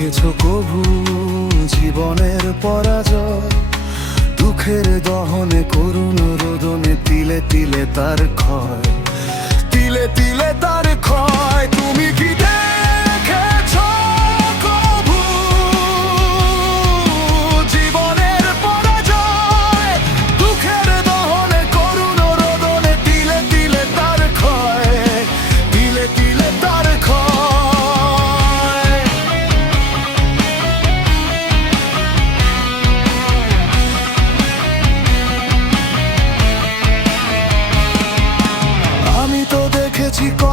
দেখেছ কভু জীবনের পরাজয়? দুঃখের দহনে করুণ রোদনে তিলে তিলে তার ক্ষয়। তিলে তিলে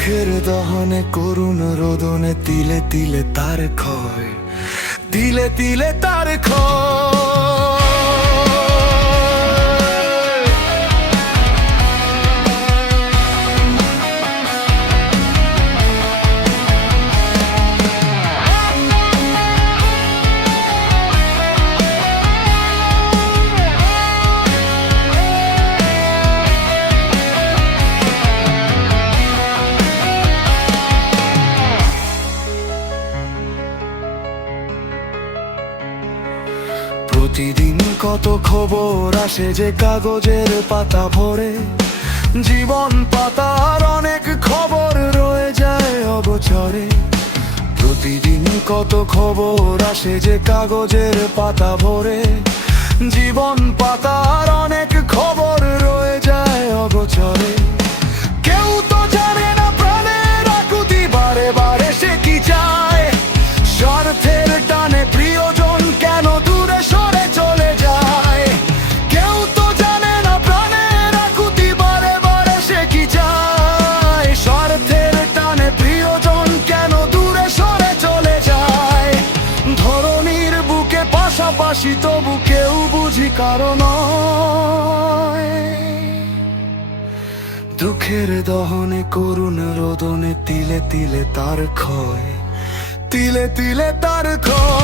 দুঃখের দহনে করুণ রোদনে তিলে তিলে তার ক্ষয় তিলে তিলে তার ক্ষয়। প্রতিদিন কত খবর আসে যে কাগজের পাতা ভরে? জীবন পাতার অনেক খবর রয়ে যায় অগোচরে। প্রতিদিন কত খবর আসে যে কাগজের পাতা ভরে? জীবন পাতার অনেক খবর রয়ে যায় অগোচরে। পাশাপাশি তবু কেউ বুঝি কারণ দুঃখের দহনে, করুণ রোদনে তিলে তিলে তার ক্ষয়, তিলে তিলে তার ক্ষয়।